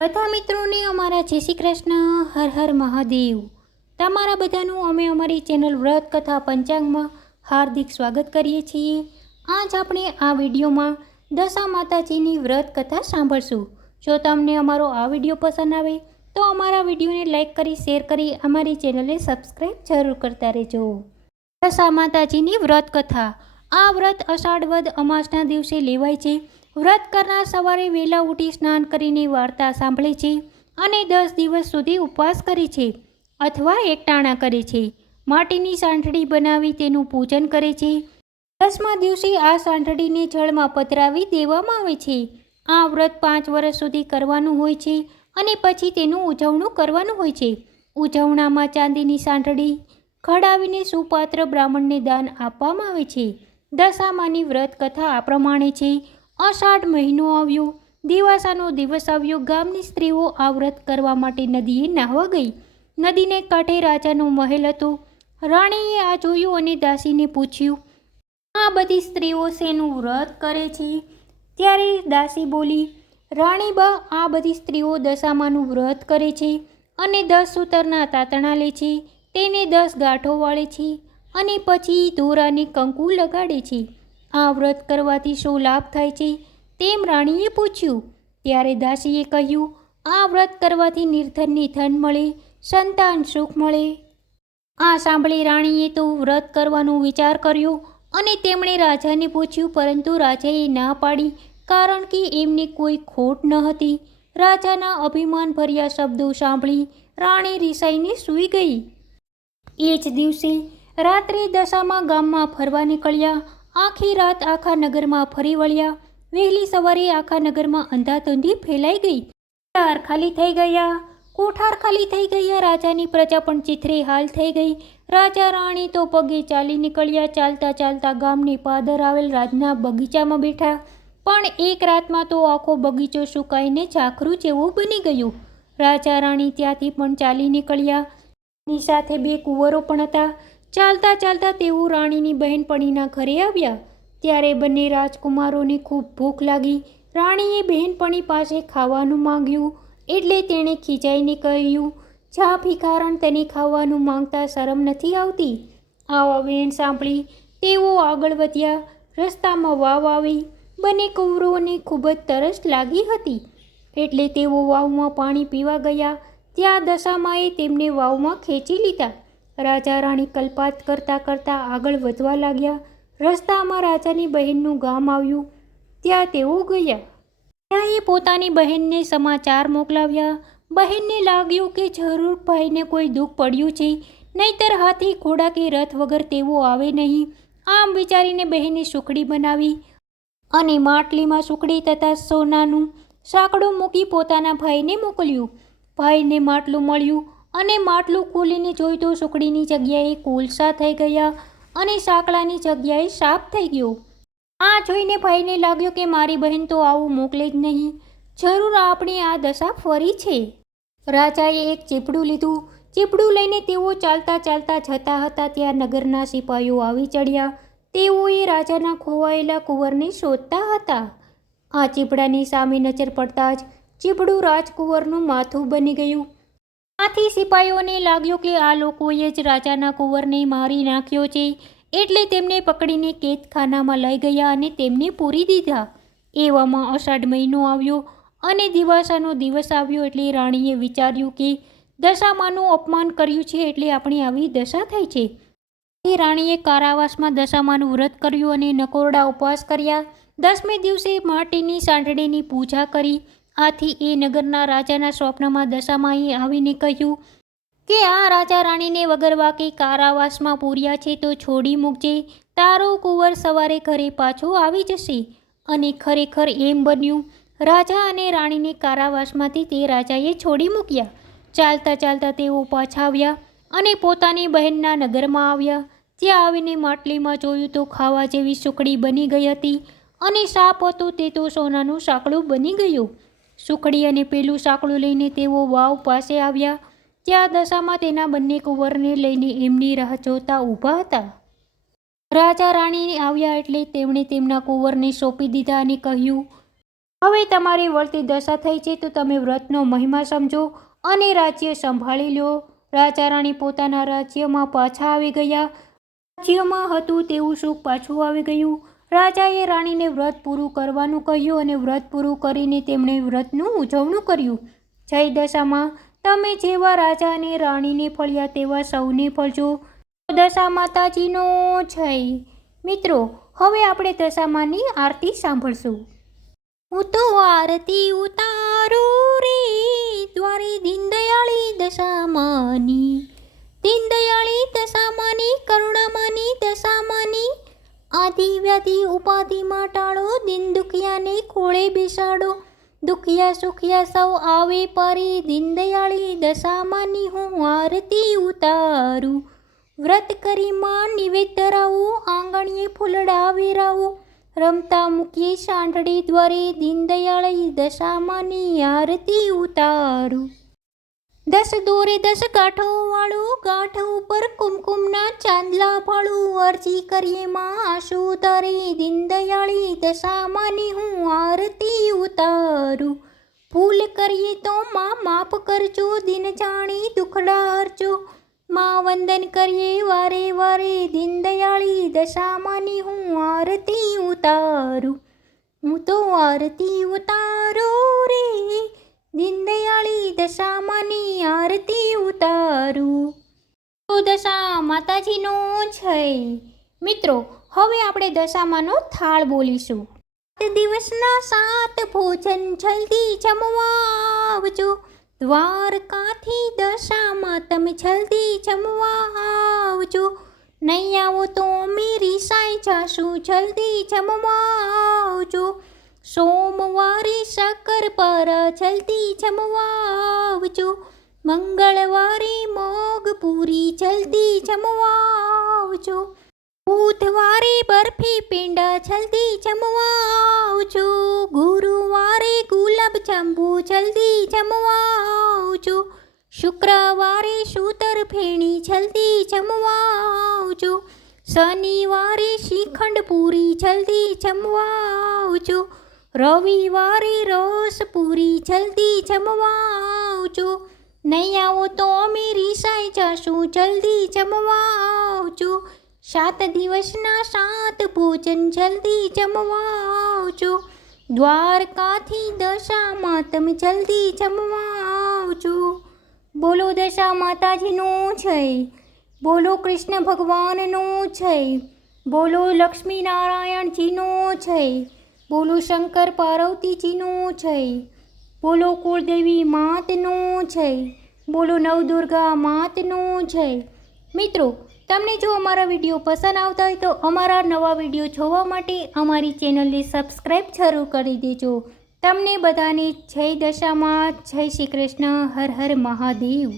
બધા મિત્રોને અમારા જય શ્રી કૃષ્ણ, હર હર મહાદેવ। તમારા બધાનું અમે અમારી ચેનલ વ્રત કથા પંચાંગમાં હાર્દિક સ્વાગત કરીએ છીએ। આજ આપણે આ વિડીયોમાં દશા માતાજીની વ્રત કથા સાંભળશું। જો તમને અમારો આ વિડીયો પસંદ આવે તો અમારા વિડીયોને લાઈક કરી શેર કરી અમારી ચેનલને સબસ્ક્રાઈબ જરૂર કરતા રહેજો। દશા માતાજીની વ્રત કથા। આ વ્રત અષાઢ વદ અમાસના દિવસે લેવાય છે। વ્રત કરનાર સવારે વહેલા ઉઠી સ્નાન કરીને વાર્તા સાંભળે છે અને 10 દિવસ સુધી ઉપવાસ કરે છે અથવા એકટાણા કરે છે। માટીની સાંઠળી બનાવી તેનું પૂજન કરે છે। 10મા દિવસે આ સાંઠળીને જળમાં પધરાવી દેવામાં આવે છે। આ વ્રત 5 વર્ષ સુધી કરવાનું હોય છે અને પછી તેનું ઉજવણું કરવાનું હોય છે। ઉજવણામાં ચાંદીની સાંઠળી ખડાવીને સુપાત્ર બ્રાહ્મણને દાન આપવામાં આવે છે। દશામાની વ્રત કથા આ પ્રમાણે છે। અષાઢ મહિનો આવ્યો, દિવાસાનો દિવસ આવ્યો। ગામની સ્ત્રીઓ આ વ્રત કરવા માટે નદીએ નાહવા ગઈ। નદીને કાંઠે રાજાનો મહેલ હતો। રાણીએ આ જોયું અને દાસીને પૂછ્યું, આ બધી સ્ત્રીઓ શેનું વ્રત કરે છે? ત્યારે દાસી બોલી, રાણીબા, આ બધી સ્ત્રીઓ દશામાનું વ્રત કરે છે અને 10 સૂતરના તાતણા લે છે, તેને 10 ગાંઠો વાળે છે અને પછી દોરાને કંકુ લગાડે છે। આ વ્રત કરવાથી શું લાભ થાય છે? તેમ રાણીએ પૂછ્યું। ત્યારે દાસીએ કહ્યું, આ વ્રત કરવાથી નિર્ધનને ધન મળે, સંતાન સુખ મળે। આ સાંભળી રાણીએ તો વ્રત કરવાનો વિચાર કર્યો અને તેમણે રાજાને પૂછ્યું, પરંતુ રાજાએ ના પાડી, કારણ કે એમને કોઈ ખોટ ન હતી। રાજાના અભિમાનભર્યા શબ્દો સાંભળી રાણી રિસાઈને સૂઈ ગઈ। એ જ દિવસે રાત્રે દશામાં ગામમાં ફરવા નીકળ્યા। આખી રાત આખા નગરમાં ફરી વળ્યા। વહેલી સવારે આખા નગરમાં અંધાધૂંધી ફેલાઈ ગઈ। દ્વાર ખાલી થઈ ગયા, કોઠાર ખાલી થઈ ગયા। રાજાની પ્રજા પણ ચીથરે હાલ થઈ ગઈ। રાજા રાણી તો પગે ચાલી નીકળ્યા। ચાલતા ચાલતા ગામની પાદર આવેલ રાજના બગીચામાં બેઠા, પણ એક રાતમાં તો આખો બગીચો સુકાઈને ઝાખરું જેવું બની ગયું। રાજા રાણી ત્યાંથી પણ ચાલી નીકળ્યા। ની સાથે 2 કુંવરો પણ હતા। ચાલતા ચાલતા તેઓ રાણીની બહેનપણીના ઘરે આવ્યા। ત્યારે બંને રાજકુમારોને ખૂબ ભૂખ લાગી। રાણીએ બહેનપણી પાસે ખાવાનું માંગ્યું એટલે તેણે ખીજાઈને કહ્યું, જા ભિખારણ, તને ખાવાનું માંગતા શરમ નથી આવતી? આ બહેન સાંભળી તેઓ આગળ વધ્યા। રસ્તામાં વાવ આવી। બંને કુંવરોને ખૂબ જ તરસ લાગી હતી એટલે તેઓ વાવમાં પાણી પીવા ગયા। ત્યાં દશામાએ તેમને વાવમાં ખેંચી લીધા। રાજા રાણી કલ્પાત કરતાં કરતાં આગળ વધવા લાગ્યા। રસ્તામાં રાજાની બહેનનું ગામ આવ્યું, ત્યાં તેઓ ગયા। ત્યાં એ પોતાની બહેનને સમાચાર મોકલાવ્યા। બહેનને લાગ્યું કે જરૂર ભાઈને કોઈ દુઃખ પડ્યું છે, નહીંતર હાથી ઘોડા કે રથ વગર તેઓ આવે નહીં। આમ વિચારીને બહેને સુખડી બનાવી અને માટલીમાં સુખડી તથા સોનાનું સાંકડું મૂકી પોતાના ભાઈને મોકલ્યું। ભાઈને માટલું મળ્યું અને માટલું ખોલીને જોયું તો સુખડીની જગ્યાએ કોલસા થઈ ગયા અને સાંકડાની જગ્યાએ સાપ થઈ ગયો। આ જોઈને ભાઈને લાગ્યું કે મારી બહેન તો આવું મોકલે જ નહીં, જરૂર આપણી આ દશા ફરી છે। રાજાએ એક ચીપડું લીધું। ચીપડું લઈને તેઓ ચાલતા ચાલતા જતા હતા ત્યાં નગરના સિપાહીઓ આવી ચડ્યા। તેઓએ રાજાના ખોવાયેલા કુંવરને શોધતા હતા। આ ચીપડાની સામે નજર પડતા જ ચીપડું રાજકુંવરનું માથું બની ગયું। આથી સિપાહીઓને લાગ્યું કે આ લોકોએ જ રાજાના કુંવરને મારી નાખ્યો છે, એટલે તેમને પકડીને કેદખાનામાં લઈ ગયા અને તેમને પૂરી દીધા। એવામાં અષાઢ મહિનો આવ્યો અને દિવાસાનો દિવસ આવ્યો એટલે રાણીએ વિચાર્યું કે દશામાનું અપમાન કર્યું છે એટલે આપણી આવી દશા થઈ છે। એ રાણીએ કારાવાસમાં દશામાનું વ્રત કર્યું અને નકોરડા ઉપવાસ કર્યા। 10મે દિવસે માટીની સાંઠળીની પૂજા કરી। આથી એ નગરના રાજાના સ્વપ્નમાં દશામાએ આવીને કહ્યું કે આ રાજા રાણીને વગર વાંકે કારાવાસમાં પૂર્યા છે તો છોડી મૂકજે। તારો કુંવર સવારે ઘરે પાછો આવી જશે। અને ખરેખર એમ બન્યું। રાજા અને રાણીને કારાવાસમાંથી તે રાજાએ છોડી મૂક્યા। ચાલતા ચાલતા તેઓ પાછા આવ્યા અને પોતાની બહેનના નગરમાં આવ્યા। ત્યાં આવીને માટલીમાં જોયું તો ખાવા જેવી સુખડી બની ગઈ હતી અને સાપ હતો તે તો સોનાનું સાંકડું બની ગયું। સુખડી અને પેલું સાંકડું લઈને તેઓ વાવ પાસે આવ્યા। ત્યાં દશામાં તેના બંને કુંવરને લઈને એમની રાહ જોતા ઊભા હતા। રાજા રાણી આવ્યા એટલે તેમણે તેમના કુંવરને સોંપી દીધા અને કહ્યું, હવે તમારી વળતી દશા થઈ છે તો તમે વ્રતનો મહિમા સમજો અને રાજ્ય સંભાળી લો. રાજા રાણી પોતાના રાજ્યમાં પાછા આવી ગયા. રાજ્યમાં હતું તેવું સુખ પાછું આવી ગયું. રાજાએ રાણીને વ્રત પૂરું કરવાનું કહ્યું અને વ્રત પૂરું કરીને તેમણે વ્રતનું ઉજવણું કર્યું. જય દશામાં તમે જેવા રાજા અને રાણીને ફળ્યા તેવા સૌને ફળજો. દશા માતાજીનો જય. મિત્રો, હવે આપણે દશામાની આરતી સાંભળશું. હું તો આરતી ઉતારું રે દ્વારે દીનદયાળી દશામાની, દીનદયાળી દશામાની, કરુણામાની દશામાની. આદિ વ્યાધિ ઉપાધિમાં ટાળો, દીન દુખિયાને ખોળે બેસાડો. દુખિયા સુખિયા સૌ આવે પારી, દીનદયાળી દશામાની હું આરતી ઉતારું. વ્રત કરી માં નિવેદ ધરાવું, આંગણીએ ફૂલડા વેરાવું. રમતા મૂકીએ સાંઢળી દ્વારે, દીનદયાળી દશામાની આરતી ઉતારું. 10 દોરે 10 ગાંઠો વાળું, ગાંઠ ઉપર કુમકુમના ચાંદલા ફાળું. અરજી કરીએ માં આંસુ તારે, દીનદયાળી દશામાની હું આરતી ઉતારું. ભૂલ કરીએ તો માં માફ કરજો, દિન જાણી દુખડા હરજો. માં વંદન કરીએ વારે વારે, દીનદયાળી દશામાની હું આરતી ઉતારું. હું તો આરતી ઉતારું રે દીનદયાળી દશામાની આરતી ઉતારું. તો દશા માતાજીનો જય. મિત્રો, હવે આપણે દશામાનો થાળ બોલીશું. 7 દિવસના 7 ભોજન જલ્દી જમવા આવજો. દ્વારકાથી દશામાં તમે જલ્દી જમવા આવજો. નહીં આવો તો અમે રીસાઈ જાશું, જલ્દી જમવા આવજો. સોમવારે શક્કરપારા જલ્દી જમવા આવજો. મંગળવારે મગ પૂરી જલ્દી જમવા આવજો. બુધવારે બરફી પેંડા જલ્દી જમવા આવજો. ગુરુવારે ગુલાબ જાંબુ જલ્દી જમવા આવજો. શુક્રવારે સૂતર ફેણી જલ્દી જમવા આવજો. શનિવારે શ્રીખંડ પૂરી જલ્દી જમવા આવજો. રવિવારે રસ પૂરી જલ્દી જમવા આવજો. નહીં આવો તો અમે રીસાઈ જાશું, જલ્દી જમવા આવજો. 7 દિવસના 7 ભોજન જલ્દી જમવા આવજો. દ્વારકાથી દશામાં તમે જલ્દી જમવા આવજો. બોલો દશા માતાજીનું જય. બોલો કૃષ્ણ ભગવાનનું જય. બોલો લક્ષ્મી નારાયણજીનું જય. બોલો શંકર પાર્વતીજીનું જય. બોલો કુળદેવી માતનું જય. બોલો નવદુર્ગા માતનું જય. મિત્રો, તમને જો અમારા વિડીયો પસંદ આવતા હોય તો અમારા નવા વિડીયો જોવા માટે અમારી ચેનલને સબસ્ક્રાઈબ જરૂર કરી દેજો. તમને બધાને જય દશામાં, જય શ્રી કૃષ્ણ, હર હર મહાદેવ.